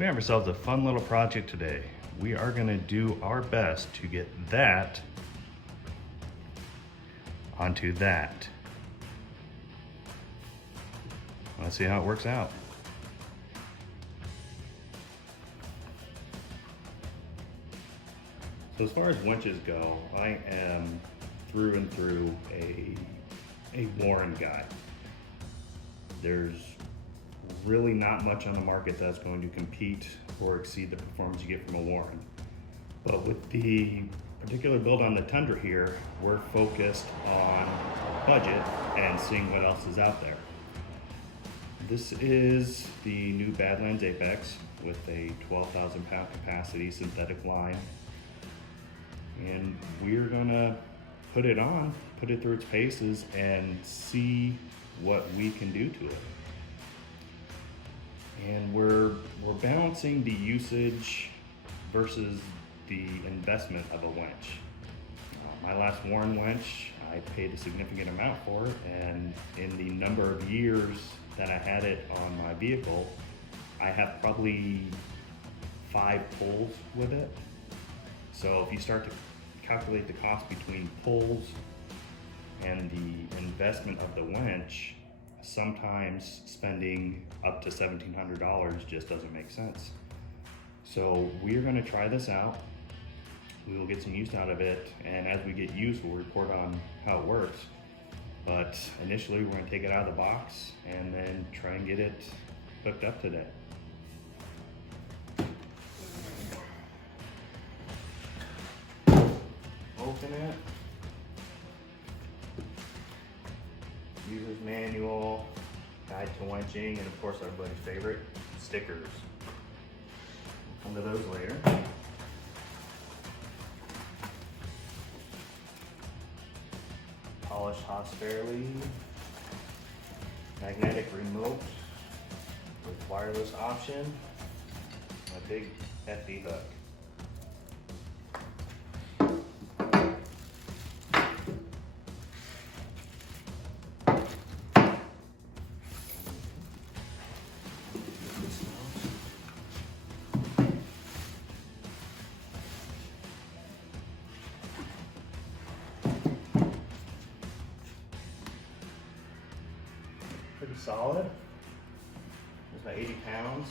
We have ourselves a fun little project today. We are gonna do our best to get that onto that. Let's see how it works out. So as far as winches go, I am through and through a Warren guy. There's really not much on the market that's going to compete or exceed the performance you get from a Warren. But with the particular build on the Tundra here, we're focused on budget and seeing what else is out there. This is the new Badland Apex with a 12,000 pound capacity synthetic line. And we're gonna put it on, put it through its paces and see what we can do to it. And we're balancing the usage versus the investment of a winch. My last Warren winch, I paid a significant amount for it, and in the number of years that I had it on my vehicle, I have probably 5 pulls with it. So if you start to calculate the cost between pulls and the investment of the winch, sometimes spending up to $1,700 just doesn't make sense. So we're gonna try this out. We will get some use out of it, and as we get use, we'll report on how it works. But initially, we're gonna take it out of the box and then try and get it hooked up today. Open it. User's manual, guide to winching, and of course our buddy's favorite, stickers. We'll come to those later. Polished Haas fairly. Magnetic remote with wireless option. And a big hefty hook. Pretty solid. It's about 80 pounds.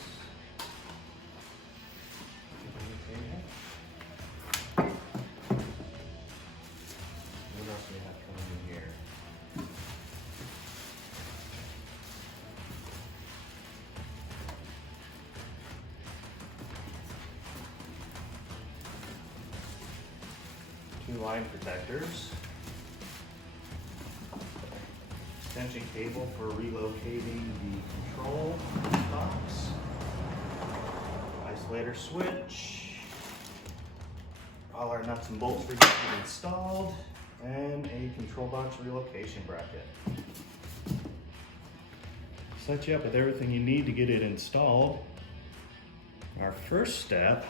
What else do we have coming in here? Two line protectors. Extension cable for relocating the control box, isolator switch, all our nuts and bolts for getting installed, and a control box relocation bracket. Set you up with everything you need to get it installed. Our first step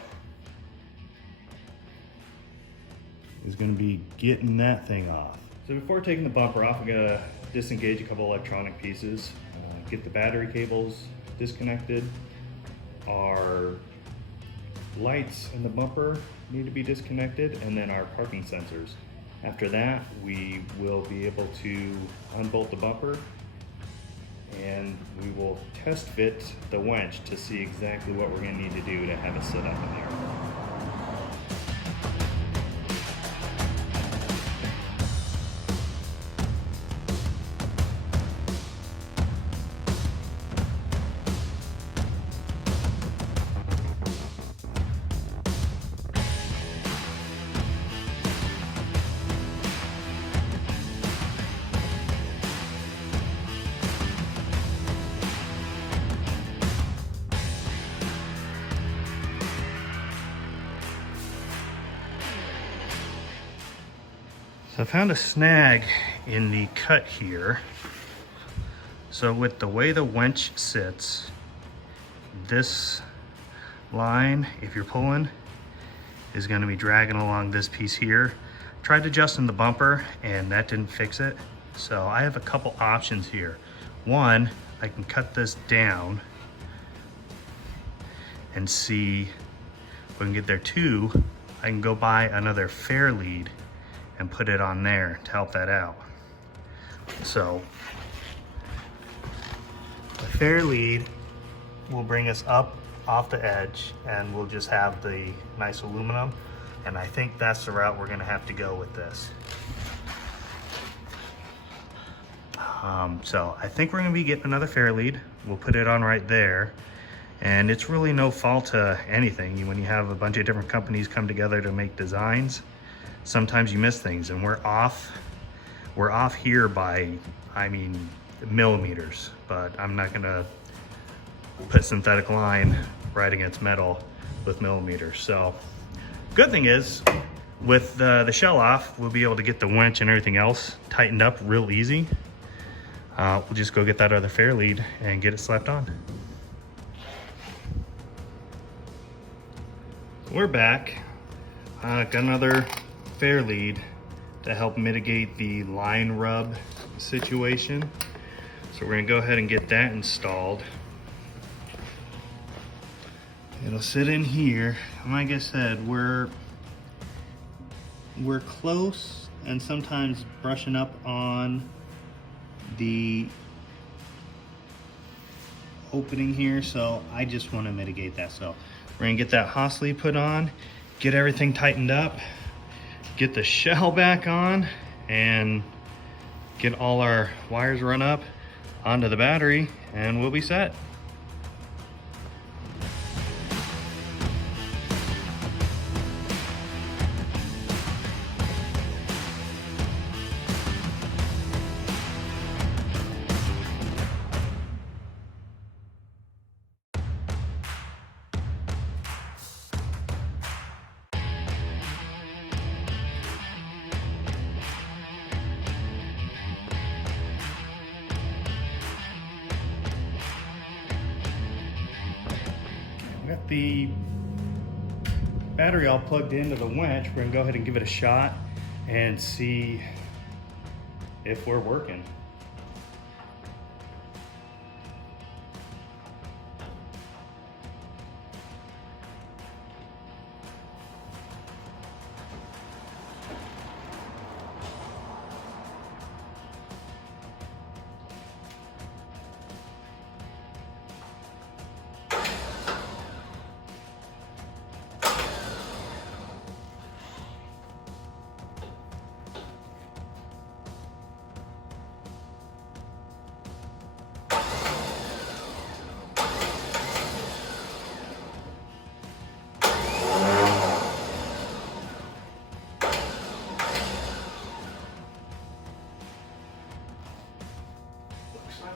is going to be getting that thing off. So before taking the bumper off, we gotta disengage a couple electronic pieces, get the battery cables disconnected. Our lights in the bumper need to be disconnected, and then our parking sensors. After that, we will be able to unbolt the bumper, and we will test fit the winch to see exactly what we're gonna need to do to have it sit up in there. So I found a snag in the cut here. So with the way the winch sits, this line, if you're pulling, is going to be dragging along this piece here. Tried adjusting the bumper and that didn't fix it. So I have a couple options here. One, I can cut this down and see if we can get there too. I can go buy another fair lead and put it on there to help that out. So the fair lead will bring us up off the edge, and we'll just have the nice aluminum. And I think that's the route we're gonna have to go with this. So I think we're gonna be getting another fair lead. We'll put it on right there. And it's really no fault to anything. When you have a bunch of different companies come together to make designs, sometimes you miss things, and we're off here by, I mean, millimeters, but I'm not gonna put synthetic line right against metal with millimeters. So good thing is, with the shell off, we'll be able to get the winch and everything else tightened up real easy. We'll just go get that other fair lead and get it slapped on. We're back. Got another fair lead to help mitigate the line rub situation. So we're gonna go ahead and get that installed. It'll sit in here. Like I said, we're close and sometimes brushing up on the opening here, so I just want to mitigate that. So we're gonna get that hot sleeve put on, get everything tightened up, get the shell back on, and get all our wires run up onto the battery, and we'll be set. Got the battery all plugged into the winch. We're gonna go ahead and give it a shot and see if we're working.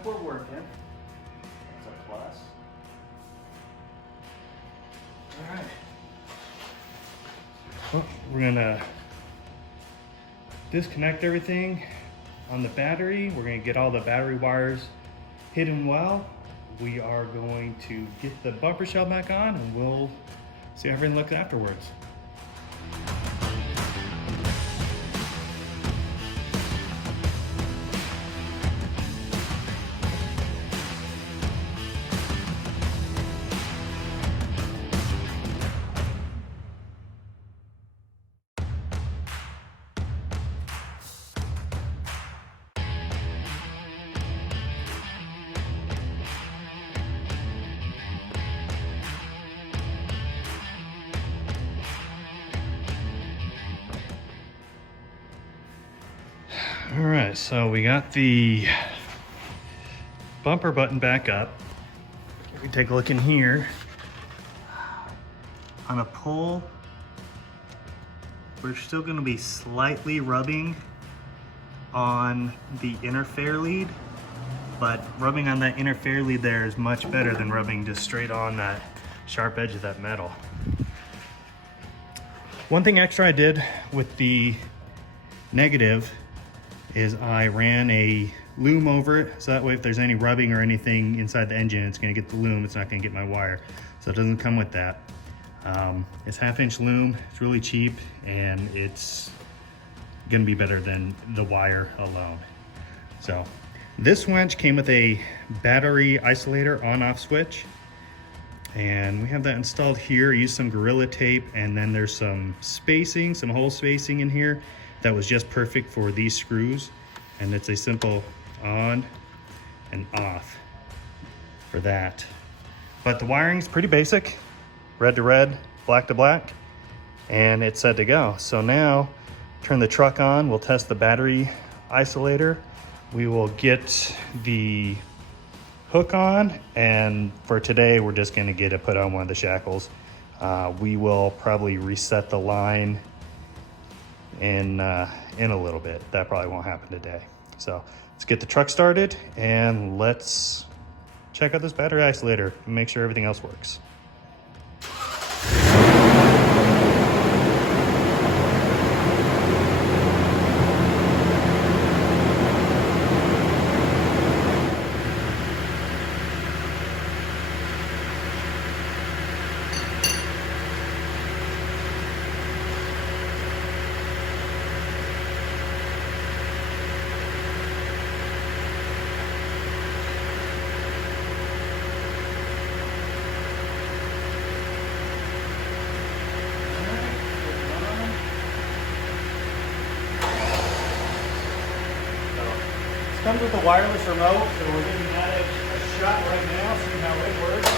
We're working. That's a plus. All right. Well, we're gonna disconnect everything on the battery. We're gonna get all the battery wires hidden well. We are going to get the bumper shell back on, and we'll see how everything looks afterwards. All right, so we got the bumper button back up. If we take a look in here, on a pull, we're still gonna be slightly rubbing on the inner fair lead, but rubbing on that inner fair lead there is much better than rubbing just straight on that sharp edge of that metal. One thing extra I did with the negative is I ran a loom over it, so that way if there's any rubbing or anything inside the engine, it's gonna get the loom, it's not gonna get my wire. So it doesn't come with that. It's 1/2-inch loom, it's really cheap, and it's gonna be better than the wire alone. So this winch came with a battery isolator on-off switch. And we have that installed here. I used some Gorilla Tape, and then there's some spacing, some hole spacing in here that was just perfect for these screws. And it's a simple on and off for that. But the wiring's pretty basic, red to red, black to black, and it's set to go. So now, turn the truck on, we'll test the battery isolator. We will get the hook on, and for today we're just going to get it put on one of the shackles. We will probably reset the line in a little bit. That probably won't happen today. So let's get the truck started and let's check out this battery isolator and make sure everything else works. Comes with a wireless remote, so we're giving that a shot right now, see how it works.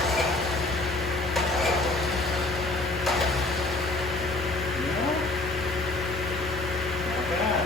Yeah. Not bad.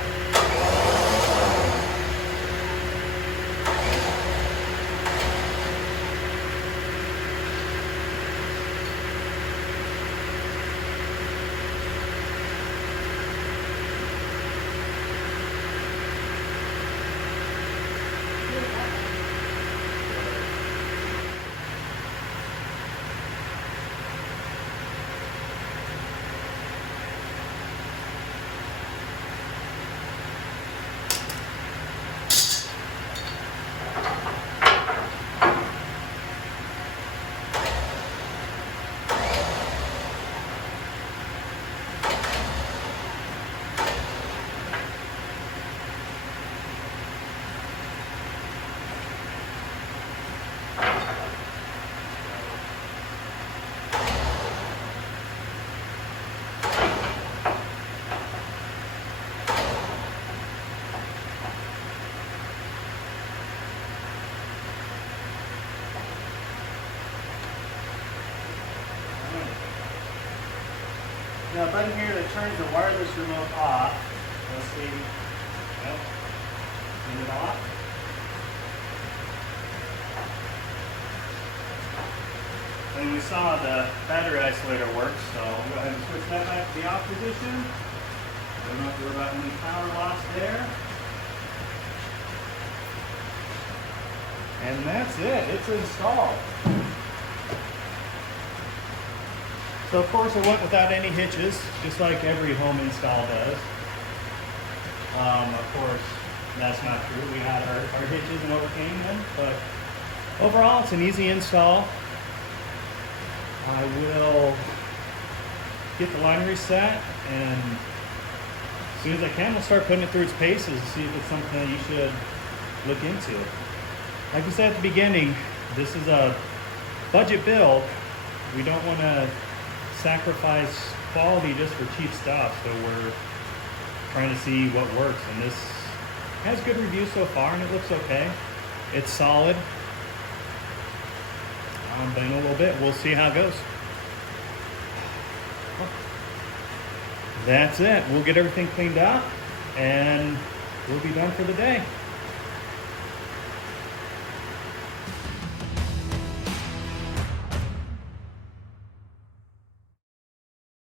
Now a button here that turns the wireless remote off. Let's see. Yep. Turn it off. And we saw the battery isolator works, so we'll go ahead and switch that back to the off position. Don't have to worry about any power loss there. And that's it. It's installed. So of course it went without any hitches, just like every home install does. Of course, that's not true. We had our hitches and overcame them, but overall it's an easy install. I will get the line reset, and as soon as I can, we'll start putting it through its paces to see if it's something that you should look into. Like we said at the beginning, this is a budget build. We don't want to sacrifice quality just for cheap stuff, so we're trying to see what works, and this has good reviews so far and it looks okay. It's solid, but in a little bit we'll see how it goes. That's it. We'll get everything cleaned up and we'll be done for the day.